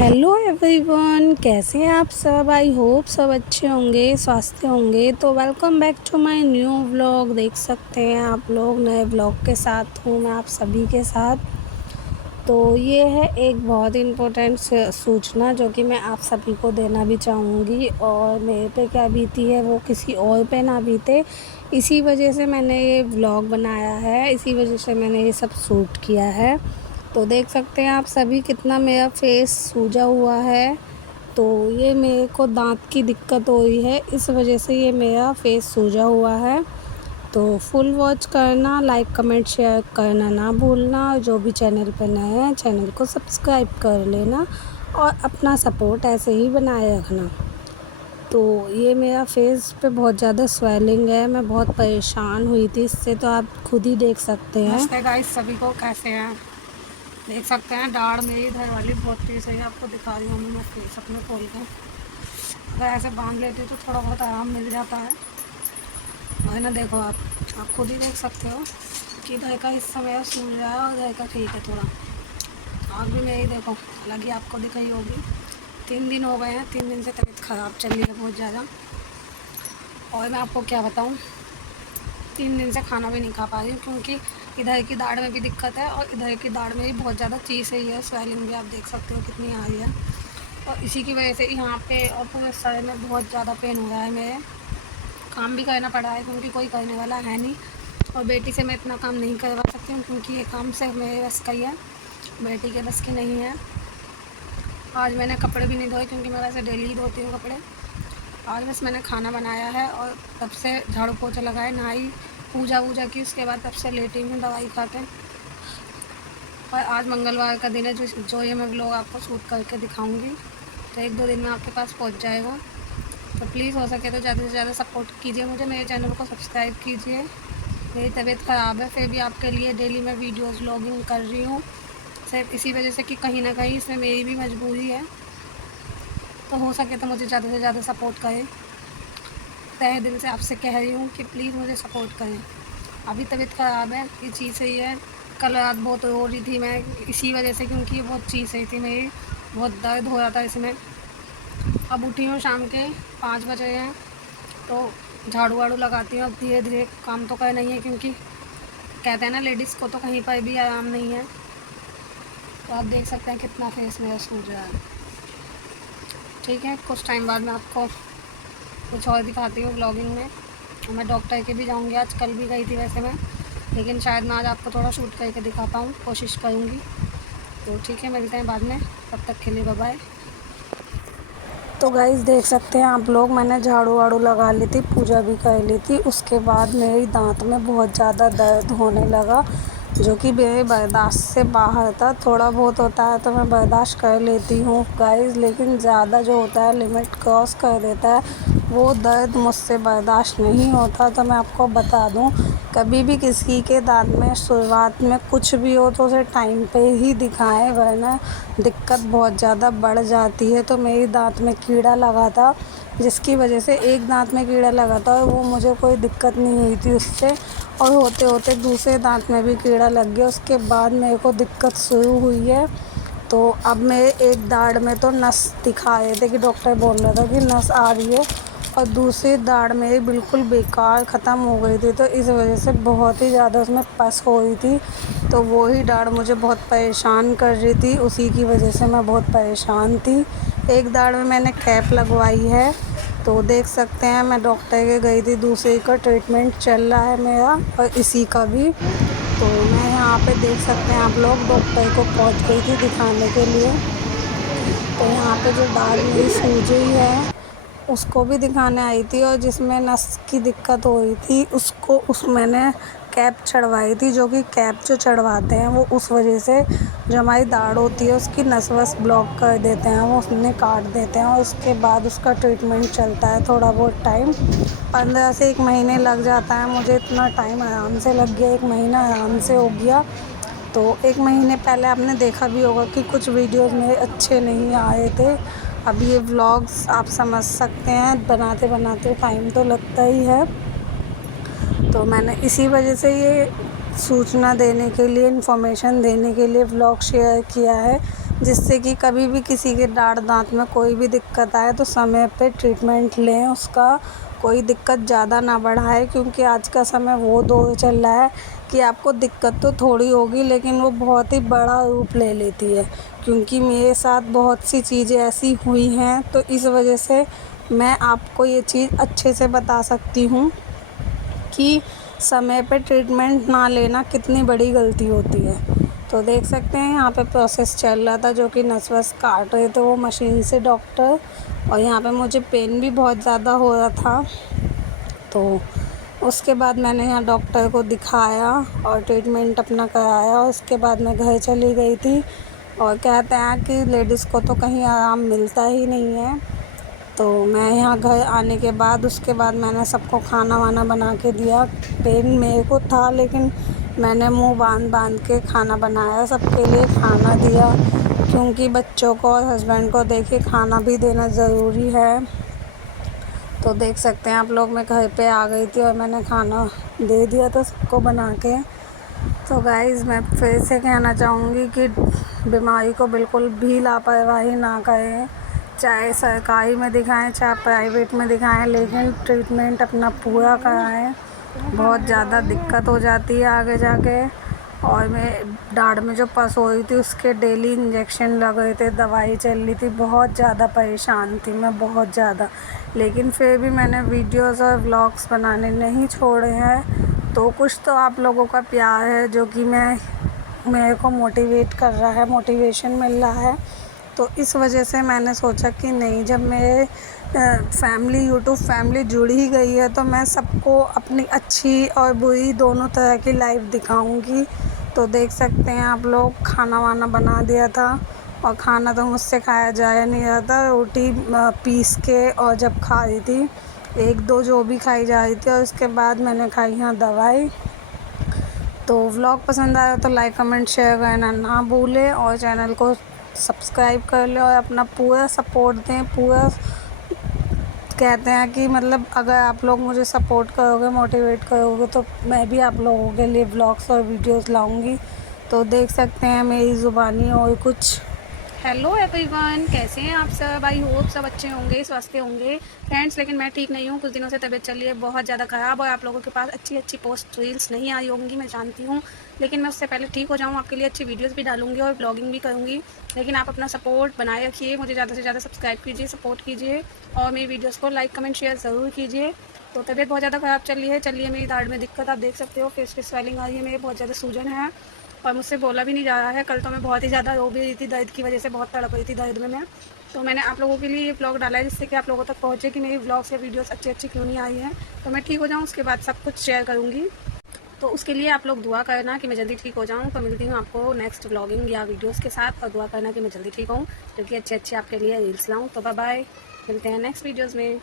Hello everyone, कैसे हैं आप सब। आई होप सब अच्छे होंगे, स्वस्थ होंगे। तो welcome back to my new vlog. देख सकते हैं आप लोग, नए व्लॉग के साथ हूँ मैं आप सभी के साथ। तो ये है एक बहुत इम्पोर्टेंट सूचना जो कि मैं आप सभी को देना भी चाहूँगी, और मेरे पे क्या बीती है वो किसी और पे ना बीते, इसी वजह से मैंने ये व्लॉग बनाया है, इसी वजह से मैंने ये सब शूट किया है। तो देख सकते हैं आप सभी कितना मेरा फेस सूजा हुआ है। तो ये मेरे को दांत की दिक्कत हो रही है, इस वजह से ये मेरा फेस सूजा हुआ है। तो फुल वॉच करना, लाइक कमेंट शेयर करना ना भूलना, और जो भी चैनल पर नए हैं चैनल को सब्सक्राइब कर लेना और अपना सपोर्ट ऐसे ही बनाए रखना। तो ये मेरा फेस पे बहुत ज़्यादा स्वेलिंग है, मैं बहुत परेशान हुई थी इससे, तो आप खुद ही देख सकते हैं। नमस्ते गाइस, सभी को कैसे हैं। देख सकते हैं दाढ़ मेरी इधर वाली बहुत तेज़ है, आपको दिखा रही हूँ मैं फेस अपने खोल के। अगर ऐसे बांध लेती तो थोड़ा बहुत आराम मिल जाता है। और ना देखो आप खुद ही देख सकते हो कि इधर का हिस्सा मेरा सूज रहा है और इधर का ठीक है थोड़ा। आँख भी मेरी देखो, हालांकि आपको दिखाई होगी। 3 दिन हो गए हैं, 3 दिन से तबीयत ख़राब चल रही है बहुत ज़्यादा। और मैं आपको क्या बताऊँ, 3 दिन से खाना भी नहीं खा पा रही हूँ, क्योंकि इधर की दाढ़ में भी दिक्कत है और इधर की दाढ़ में भी बहुत ज़्यादा चीज़ रही है। स्वेलिंग भी आप देख सकते हो कितनी आ रही है, और इसी की वजह से यहाँ पे और पूरे सर में बहुत ज़्यादा पेन हो रहा है। मेरे काम भी करना पड़ा है क्योंकि कोई करने वाला है नहीं, और बेटी से मैं इतना काम नहीं करवा सकती हूँ क्योंकि ये काम सिर्फ मेरे बस का ही है, बेटी के बस की नहीं है। आज मैंने कपड़े भी नहीं धोए क्योंकि मैं वैसे डेली ही धोती हूँ कपड़े। आज बस मैंने खाना बनाया है और तब से झाड़ू पोछा लगाए, नहाई, पूजा वूजा की, उसके बाद तब से लेटी हूँ दवाई खा के। और आज मंगलवार का दिन है, जो ये मैं व्लॉग आपको शूट करके दिखाऊंगी, तो 1-2 दिन में आपके पास पहुंच जाएगा। तो प्लीज़ हो सके तो ज़्यादा से ज़्यादा सपोर्ट कीजिए मुझे, मेरे चैनल को सब्सक्राइब कीजिए। मेरी तबीयत ख़राब है, फिर भी आपके लिए डेली मैं वीडियोज़ व्लॉगिंग कर रही हूँ, सिर्फ इसी वजह से कि कहीं ना कहीं इसमें मेरी भी मजबूरी है। तो हो सके तो मुझे ज़्यादा से ज़्यादा सपोर्ट करें। तहे दिल से आपसे कह रही हूँ कि प्लीज़ मुझे सपोर्ट करें। अभी तबीयत ख़राब है, ये चीज़ सही है। कल रात बहुत रो रही थी मैं इसी वजह से, क्योंकि ये बहुत चीज़ सही थी मेरी, बहुत दर्द हो रहा था इसमें। अब उठी हूँ, शाम के 5 बजे हैं, तो झाड़ू वाड़ू लगाती हूँ। अब धीरे धीरे काम तो करना ही है, क्योंकि कहते हैं ना लेडीज़ को तो कहीं पर भी आराम नहीं है। तो आप देख सकते हैं कितना फेस मेरा सूज रहा है। ठीक है, कुछ टाइम बाद मैं आपको कुछ और दिखाती हूँ व्लॉगिंग में। मैं डॉक्टर के भी जाऊँगी आज, कल भी गई थी वैसे मैं, लेकिन शायद मैं आज आपको थोड़ा शूट करके दिखा पाऊँ, कोशिश करूँगी। तो ठीक है, मिलते हैं बाद में, तब तक के लिए बाय बाय। तो गाइस देख सकते हैं आप लोग, मैंने झाड़ू वाड़ू लगा ली थी, पूजा भी कर ली थी, उसके बाद मेरी दांत में बहुत ज़्यादा दर्द होने लगा, जो कि मेरे बर्दाश्त से बाहर था। थोड़ा बहुत होता है तो मैं बर्दाश्त कर लेती हूँ गाइस, लेकिन ज़्यादा जो होता है लिमिट क्रॉस कर देता है, वो दर्द मुझसे बर्दाश्त नहीं होता। तो मैं आपको बता दूँ, कभी भी किसी के दांत में शुरुआत में कुछ भी हो तो उसे टाइम पे ही दिखाएं, वरना दिक्कत बहुत ज़्यादा बढ़ जाती है। तो मेरी दांत में कीड़ा लगा था, जिसकी वजह से एक दांत में कीड़ा लगा था और वो मुझे कोई दिक्कत नहीं हुई थी उससे, और होते होते दूसरे दांत में भी कीड़ा लग गया, उसके बाद मेरे को दिक्कत शुरू हुई है। तो अब मेरे एक दाढ़ में तो नस दिखा रहे थे कि डॉक्टर बोल रहा था कि नस आ रही है, और दूसरी दाढ़ मेरी बिल्कुल बेकार ख़त्म हो गई थी। तो इस वजह से बहुत ही ज़्यादा उसमें पस हो रही थी, तो वो ही दाढ़ मुझे बहुत परेशान कर रही थी, उसी की वजह से मैं बहुत परेशान थी। एक दाढ़ में मैंने कैप लगवाई है, तो देख सकते हैं मैं डॉक्टर के गई थी, दूसरे का ट्रीटमेंट चल रहा है मेरा, और इसी का भी। तो मैं यहाँ पे देख सकते हैं आप लोग, डॉक्टर को पहुँच गई थी दिखाने के लिए। तो यहाँ पे जो दाढ़ मेरी सूजी है उसको भी दिखाने आई थी, और जिसमें नस की दिक्कत हो रही थी उस मैंने कैप चढ़वाई थी, जो कि कैप जो चढ़वाते हैं वो उस वजह से जो हमारी दाढ़ होती है उसकी नस वस ब्लॉक कर देते हैं, वो उसमें काट देते हैं, और उसके बाद उसका ट्रीटमेंट चलता है थोड़ा बहुत टाइम, 15 से 1 महीने लग जाता है। मुझे इतना टाइम आराम से लग गया, 1 महीना आराम से हो गया। तो 1 महीने पहले आपने देखा भी होगा कि कुछ वीडियोज़ मेरे अच्छे नहीं आए थे। अब ये व्लॉग्स आप समझ सकते हैं, बनाते बनाते टाइम तो लगता ही है। तो मैंने इसी वजह से ये सूचना देने के लिए, इन्फॉर्मेशन देने के लिए व्लॉग शेयर किया है जिससे कि कभी भी किसी के दाँत में कोई भी दिक्कत आए तो समय पे ट्रीटमेंट लें, उसका कोई दिक्कत ज़्यादा ना बढ़ाए, क्योंकि आज का समय वो दौर चल रहा है कि आपको दिक्कत तो थोड़ी होगी लेकिन वो बहुत ही बड़ा रूप ले लेती है। क्योंकि मेरे साथ बहुत सी चीज़ें ऐसी हुई हैं, तो इस वजह से मैं आपको ये चीज़ अच्छे से बता सकती हूँ कि समय पे ट्रीटमेंट ना लेना कितनी बड़ी गलती होती है। तो देख सकते हैं यहाँ पे प्रोसेस चल रहा था, जो कि नस वस काट रहे थे वो मशीन से डॉक्टर, और यहाँ पे मुझे पेन भी बहुत ज़्यादा हो रहा था। तो उसके बाद मैंने यहाँ डॉक्टर को दिखाया और ट्रीटमेंट अपना कराया, और उसके बाद मैं घर चली गई थी। और कहते हैं कि लेडीज़ को तो कहीं आराम मिलता ही नहीं है। तो मैं यहाँ घर आने के बाद उसके बाद मैंने सबको खाना वाना बना के दिया। पेन मेरे को था लेकिन मैंने मुंह बांध के खाना बनाया, सबके लिए खाना दिया, क्योंकि बच्चों को और हस्बैंड को देखिए खाना भी देना ज़रूरी है। तो देख सकते हैं आप लोग, मैं घर पे आ गई थी और मैंने खाना दे दिया था सबको बना के। तो गाइज़ मैं फिर से कहना चाहूँगी कि बीमारी को बिल्कुल भी लापरवाही ना करें, चाहे सरकारी में दिखाएं चाहे प्राइवेट में दिखाएं, लेकिन ट्रीटमेंट अपना पूरा कराएं। बहुत ज़्यादा दिक्कत हो जाती है आगे जाके। और मैं दाढ़ में जो पस हो रही थी उसके डेली इंजेक्शन लग रहे थे, दवाई चल रही थी, बहुत ज़्यादा परेशान थी मैं, बहुत ज़्यादा। लेकिन फिर भी मैंने वीडियोस और व्लॉग्स बनाने नहीं छोड़े हैं। तो कुछ तो आप लोगों का प्यार है जो कि मेरे को मोटिवेट कर रहा है, मोटिवेशन मिल रहा है। तो इस वजह से मैंने सोचा कि नहीं, जब मेरे फैमिली यूट्यूब फैमिली जुड़ ही गई है तो मैं सबको अपनी अच्छी और बुरी दोनों तरह की लाइफ दिखाऊंगी। तो देख सकते हैं आप लोग, खाना वाना बना दिया था, और खाना तो मुझसे खाया जाया नहीं रहा था। रोटी पीस के और जब खा रही थी, एक दो जो भी खाई जा रही थी, और उसके बाद मैंने खाई यहाँ दवाई। तो व्लॉग पसंद आया तो लाइक कमेंट शेयर करना ना भूलें, और चैनल को सब्सक्राइब कर लें और अपना पूरा सपोर्ट दें। पूरा कहते हैं कि मतलब अगर आप लोग मुझे सपोर्ट करोगे, मोटिवेट करोगे, तो मैं भी आप लोगों के लिए व्लॉग्स और वीडियोस लाऊंगी। तो देख सकते हैं मेरी ज़ुबानी और कुछ। हेलो एवरीवन, कैसे हैं आप सब? आई होप सब अच्छे होंगे, स्वस्थ होंगे फ्रेंड्स। लेकिन मैं ठीक नहीं हूँ, कुछ दिनों से तबीयत चल रही है बहुत ज़्यादा ख़राब, और आप लोगों के पास अच्छी अच्छी पोस्ट रील्स नहीं आई होंगी, मैं जानती हूँ। लेकिन मैं उससे पहले ठीक हो जाऊँ आपके लिए अच्छी वीडियोस भी डालूंगी और ब्लॉगिंग भी करूँगी। लेकिन आप अपना सपोर्ट बनाए रखिए, मुझे ज़्यादा से ज़्यादा सब्सक्राइब कीजिए, सपोर्ट कीजिए, और मेरी वीडियोज़ को लाइक कमेंट शेयर ज़रूर कीजिए। तो तबीयत बहुत ज़्यादा ख़राब चल रही है, चलिए मेरी दाढ़ में दिक्कत आप देख सकते हो, फेस पे स्वेलिंग आ रही है, मेरे बहुत ज़्यादा सूजन है, और मुझसे बोला भी नहीं जा रहा है। कल तो मैं बहुत ही ज़्यादा रो भी रही थी, दर्द की वजह से बहुत तड़प रही थी दर्द में मैं। तो मैंने आप लोगों के लिए ये व्लॉग डाला है, जिससे कि आप लोगों तक पहुँचे कि मेरी व्लॉग्स या वीडियोस अच्छी क्यों नहीं आई हैं। तो मैं ठीक हो जाऊँ उसके बाद सब कुछ शेयर करूँगी। तो उसके लिए आप लोग दुआ करना कि मैं जल्दी ठीक हो जाऊँ। तो मिलती हूँ आपको नेक्स्ट व्लॉगिंग या वीडियोज़ के साथ, और दुआ करना कि मैं जल्दी ठीक हूँ, क्योंकि अच्छे आपके लिए रील्स लाऊँ। तो बाय बाय, मिलते हैं नेक्स्ट वीडियोज़ में।